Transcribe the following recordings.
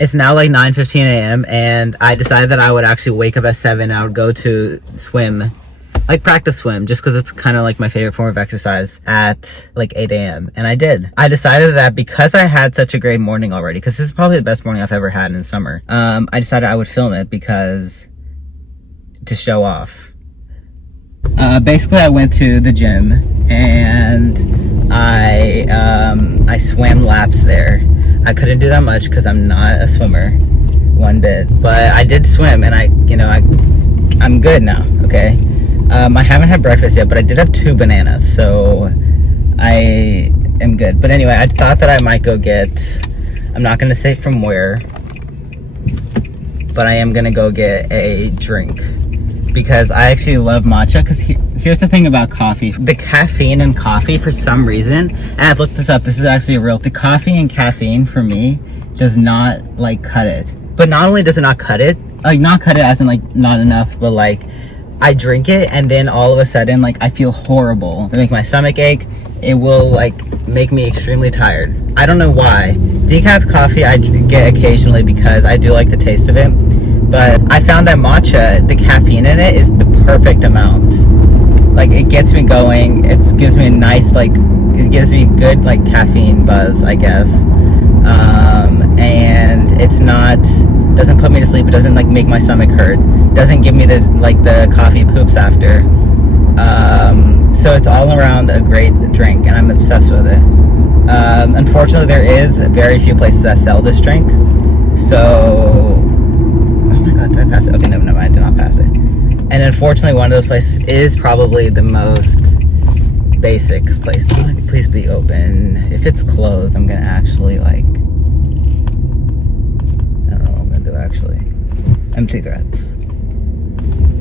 It's now like 9:15 a.m. and I decided that I would actually wake up at 7 and I would go to swim, like practice swim, just because it's kind of like my favorite form of exercise at like 8 a.m. And I did. I decided that because I had such a great morning already, because this is probably the best morning I've ever had in the summer, I decided I would film it because to show off. Basically, I went to the gym and I swam laps there. I couldn't do that much because I'm not a swimmer one bit, but I did swim and I'm good now. Okay. I haven't had breakfast yet, but I did have 2 bananas, so I am good. But anyway, I thought that I might go get, I'm not going to say from where, but I am going to go get a drink because I actually love matcha. Because here's the thing about coffee. The caffeine in coffee, for some reason, and I've looked this up, this is actually a real, the coffee and caffeine for me does not like cut it. But not only does it not cut it, like not cut it as in like not enough, but like I drink it and then all of a sudden like I feel horrible. It'll make my stomach ache. It will like make me extremely tired. I don't know why. Decaf coffee I get occasionally because I do like the taste of it. But I found that matcha, the caffeine in it is the perfect amount. Like it gets me going. It gives me a nice like, it gives me good like caffeine buzz, I guess. And it's not, doesn't put me to sleep. It doesn't like make my stomach hurt. Doesn't give me the like the coffee poops after. So it's all around a great drink and I'm obsessed with it. Unfortunately there is very few places that sell this drink. So, oh my god, did I pass it? Okay, no, I did not pass it. And unfortunately one of those places is probably the most basic place. Please be open. If it's closed, I'm gonna actually like, I don't know what I'm gonna do actually. Empty threats.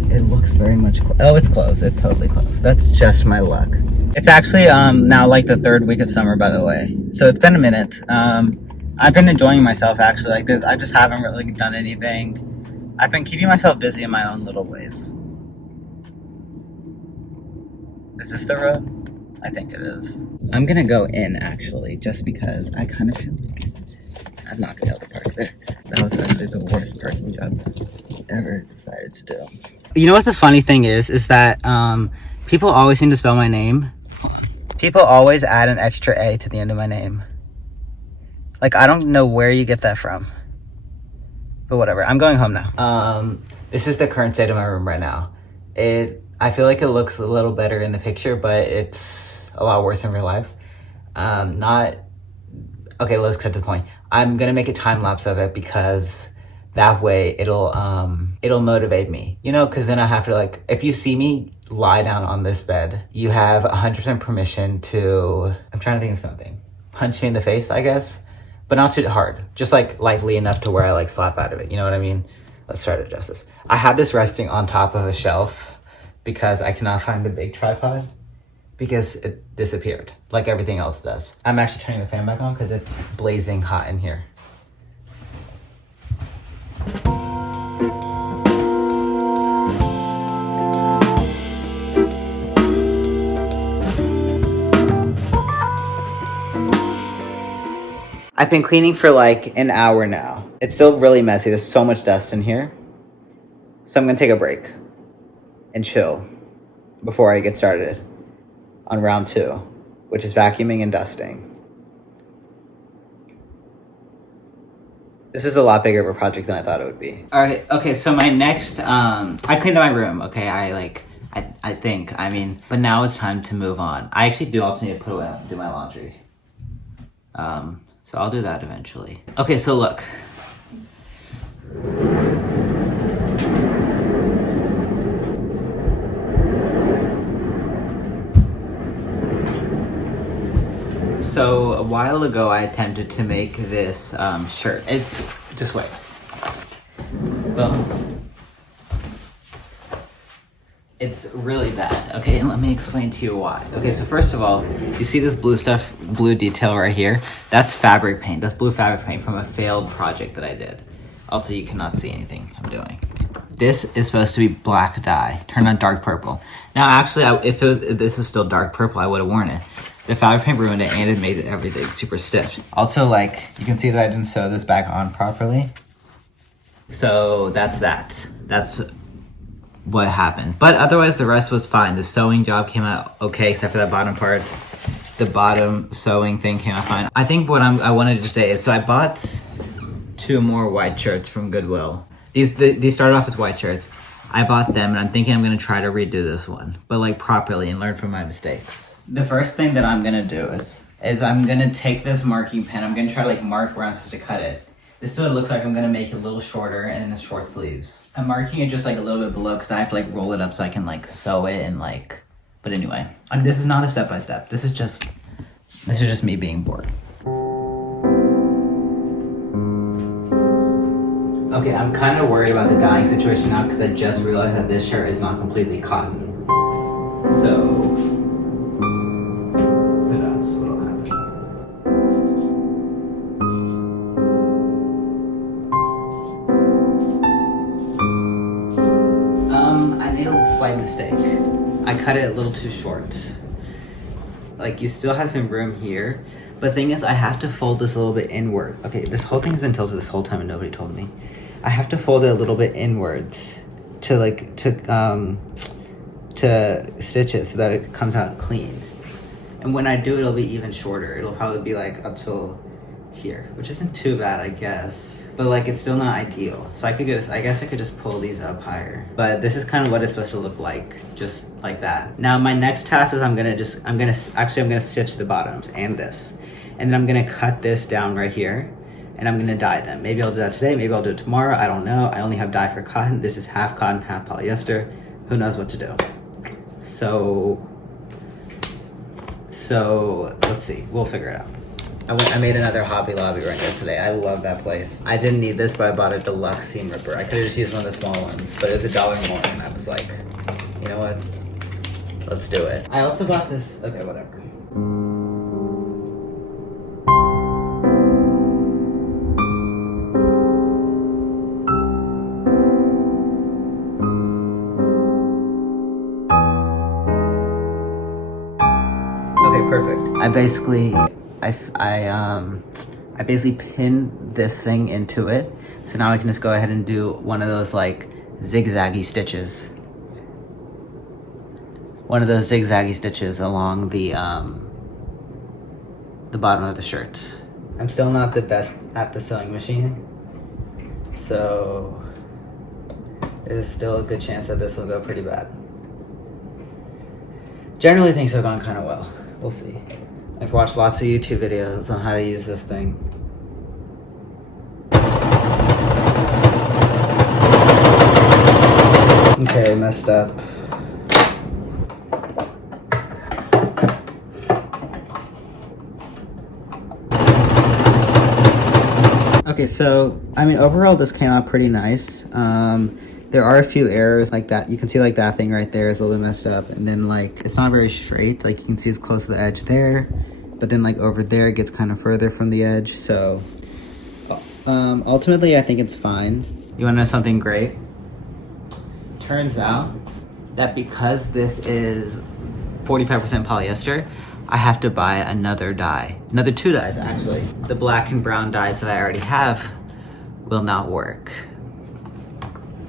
It looks very much oh, it's closed. It's totally closed. That's just my luck. It's actually now like the 3rd week of summer, by the way. So it's been a minute. I've been enjoying myself actually like this. I just haven't really done anything. I've been keeping myself busy in my own little ways. Is this the road? I think it is. I'm gonna go in actually, just because I kind of feel like I'm not gonna be able to park there. That was actually the worst parking job I ever decided to do. You know what the funny thing is that people always seem to spell my name. People always add an extra A to the end of my name. Like, I don't know where you get that from. But whatever, I'm going home now. This is the current state of my room right now. I feel like it looks a little better in the picture, but it's a lot worse in real life. Okay, let's cut to the point. I'm gonna make a time lapse of it because that way it'll motivate me, you know, because then I have to like, if you see me lie down on this bed, you have 100% permission to, I'm trying to think of something, punch me in the face, I guess, but not too hard, just like lightly enough to where I like slap out of it, you know what I mean? Let's try to adjust this. I have this resting on top of a shelf because I cannot find the big tripod because it disappeared like everything else does. I'm actually turning the fan back on because it's blazing hot in here. I've been cleaning for like an hour now. It's still really messy. There's so much dust in here. So I'm gonna take a break and chill before I get started on round 2, which is vacuuming and dusting. This is a lot bigger of a project than I thought it would be. All right, okay, so my next, I cleaned up my room, okay? I think, but now it's time to move on. I actually do also need to put away, do my laundry. So I'll do that eventually. Okay, so look. So a while ago, I attempted to make this shirt. It's, just wait. Boom. It's really bad. Okay, and let me explain to you why. Okay, so first of all, you see this blue detail right here? That's fabric paint. That's blue fabric paint from a failed project that I did. Also, you cannot see anything I'm doing. This is supposed to be black dye, turned on dark purple. Now, actually, if this is still dark purple, I would have worn it. The fabric paint ruined it and it made everything super stiff. Also, like, you can see that I didn't sew this back on properly. So that's that. That's what happened. But otherwise, the rest was fine. The sewing job came out okay, except for that bottom part. The bottom sewing thing came out fine. I think what I wanted to say is, so I bought 2 more white shirts from Goodwill. These started off as white shirts. I bought them and I'm thinking I'm gonna try to redo this one, but like properly and learn from my mistakes. The first thing that I'm gonna do is I'm gonna take this marking pen, I'm gonna try to like mark where I'm supposed to cut it. This is what it looks like. I'm gonna make it a little shorter and then it's short sleeves. I'm marking it just like a little bit below because I have to like roll it up so I can like sew it and like, but anyway. This is not a step-by-step. This is just me being bored. Okay, I'm kind of worried about the dyeing situation now because I just realized that this shirt is not completely cotton. So, who knows what'll happen. I made a slight mistake. I cut it a little too short. Like, you still have some room here, but the thing is I have to fold this a little bit inward. Okay, this whole thing's been tilted this whole time and nobody told me. I have to fold it a little bit inwards to stitch it so that it comes out clean. And when I do it, it'll be even shorter. It'll probably be like up till here, which isn't too bad, I guess. But like, it's still not ideal. So I guess I could just pull these up higher. But this is kind of what it's supposed to look like, just like that. Now my next task is I'm gonna stitch the bottoms and this. And then I'm gonna cut this down right here. And I'm gonna dye them. Maybe I'll do that today, maybe I'll do it tomorrow, I don't know. I only have dye for cotton. This is half cotton, half polyester. Who knows what to do? So let's see, we'll figure it out. I made another Hobby Lobby run yesterday. I love that place. I didn't need this, but I bought a deluxe seam ripper. I could have just used one of the small ones, but it was $1 more, and I was like, you know what? Let's do it. I also bought this, okay, whatever. Perfect. I basically pinned this thing into it. So now I can just go ahead and do one of those like zigzaggy stitches. One of those zigzaggy stitches along the bottom of the shirt. I'm still not the best at the sewing machine. So there's still a good chance that this will go pretty bad. Generally things have gone kind of well. We'll see. I've watched lots of YouTube videos on how to use this thing. Okay, messed up. Okay, so, I mean, overall this came out pretty nice. There are a few errors like that. You can see like that thing right there is a little bit messed up. And then like, it's not very straight. Like you can see it's close to the edge there. But then like over there, it gets kind of further from the edge. So ultimately, I think it's fine. You wanna know something great? Turns out that because this is 45% polyester, I have to buy another dye. Another 2 dyes actually. The black and brown dyes that I already have will not work.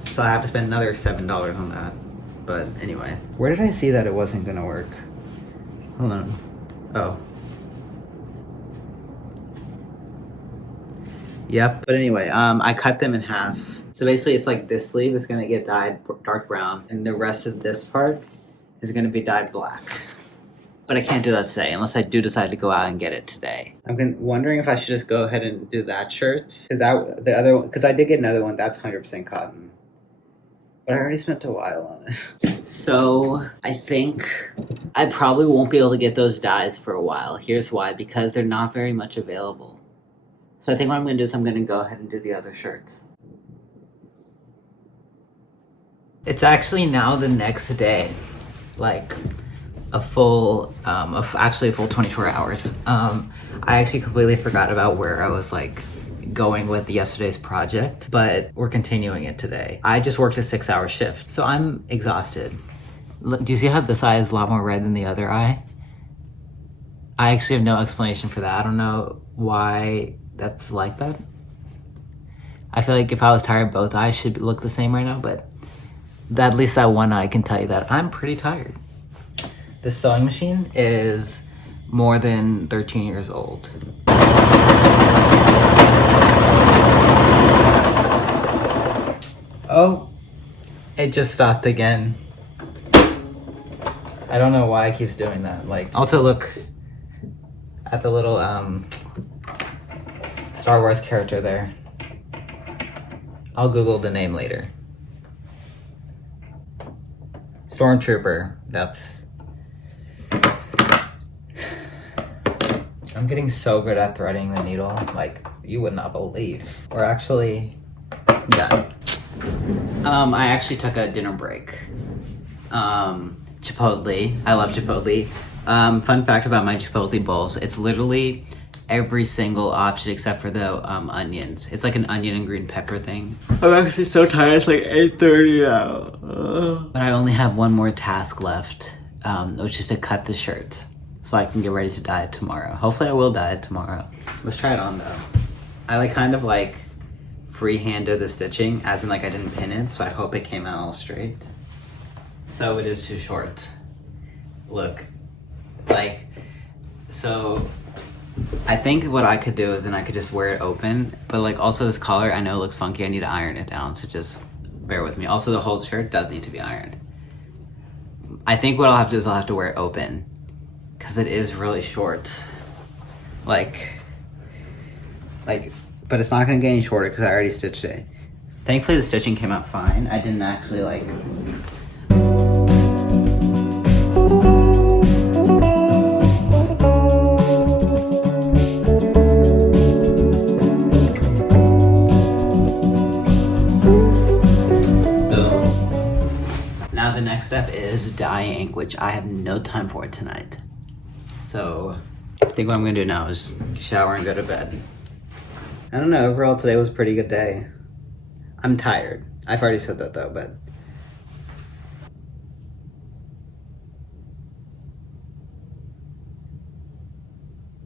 So I have to spend another $7 on that. But anyway, where did I see that it wasn't gonna work? Hold on. Oh. Yep, but anyway, I cut them in half. So basically it's like this sleeve is gonna get dyed dark brown and the rest of this part is gonna be dyed black. But I can't do that today unless I do decide to go out and get it today. I'm wondering if I should just go ahead and do that shirt. Cause I did get another one, that's 100% cotton. But I already spent a while on it. So I think I probably won't be able to get those dyes for a while. Here's why, because they're not very much available. So I think what I'm gonna do is I'm gonna go ahead and do the other shirts. It's actually now the next day, like actually a full 24 hours. I actually completely forgot about where I was like going with yesterday's project, but we're continuing it today. I just worked a 6-hour shift, so I'm exhausted. Look, do you see how this eye is a lot more red than the other eye? I actually have no explanation for that. I don't know why that's like that. I feel like if I was tired, both eyes should look the same right now, but at least that one eye can tell you that I'm pretty tired. This sewing machine is more than 13 years old. Oh, it just stopped again. I don't know why it keeps doing that. Like, also look at the little Star Wars character there. I'll Google the name later. Stormtrooper, that's... I'm getting so good at threading the needle, like, you would not believe. We're actually done. I actually took a dinner break. Chipotle, I love Chipotle. Fun fact about my Chipotle bowls, it's literally every single option except for the onions. It's like an onion and green pepper thing. I'm actually so tired, it's like 8:30 now. But I only have one more task left, which is to cut the shirt so I can get ready to dye it tomorrow. Hopefully I will dye it tomorrow. Let's try it on though. I like kind of like freehanded the stitching, as in like I didn't pin it, so I hope it came out all straight. So it is too short. Look, like, so I think what I could do is then I could just wear it open, but like also this collar, I know it looks funky, I need to iron it down, so just bear with me. Also the whole shirt does need to be ironed. I think what I'll have to do is I'll have to wear it open, because it is really short. Like, but it's not gonna get any shorter because I already stitched it. Thankfully the stitching came out fine. I didn't actually like... Now the next step is dyeing, which I have no time for tonight. So I think what I'm gonna do now is shower and go to bed. I don't know, overall today was a pretty good day. I'm tired. I've already said that though, but...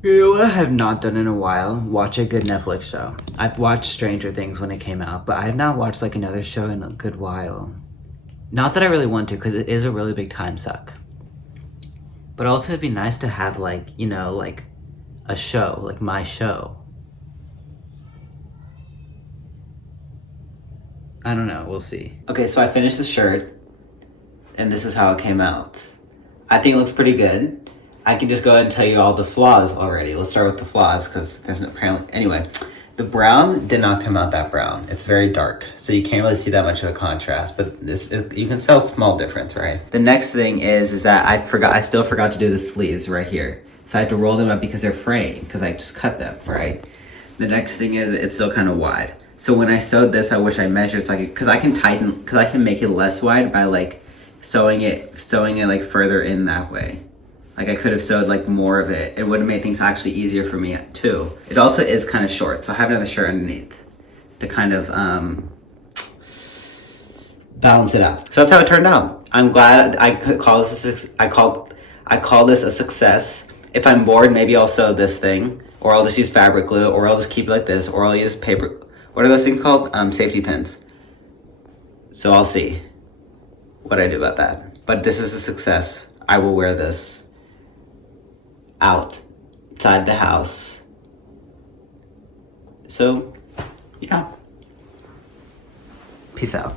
You know what I have not done in a while? Watch a good Netflix show. I've watched Stranger Things when it came out, but I have not watched like another show in a good while. Not that I really want to, because it is a really big time suck. But also it'd be nice to have like, you know, like a show, like my show. I don't know, we'll see. Okay, so I finished the shirt, and this is how it came out. I think it looks pretty good. I can just go ahead and tell you all the flaws already. Let's start with the flaws, because there's no, apparently... Anyway, the brown did not come out that brown. It's very dark, so you can't really see that much of a contrast, but you can tell a small difference, right? The next thing is that I still forgot to do the sleeves right here. So I had to roll them up because they're fraying, because I just cut them, right? The next thing is it's still kind of wide. So when I sewed this, I wish I measured so because I can make it less wide by like sewing it like further in that way. Like I could have sewed like more of it. It would have made things actually easier for me too. It also is kind of short, so I have another shirt underneath to kind of balance it out. So that's how it turned out. I'm glad I could call this I call this a success. If I'm bored, maybe I'll sew this thing, or I'll just use fabric glue, or I'll just keep it like this, or I'll use paper. What are those things called? Safety pins. So I'll see what I do about that. But this is a success. I will wear this outside the house. So, yeah. Peace out.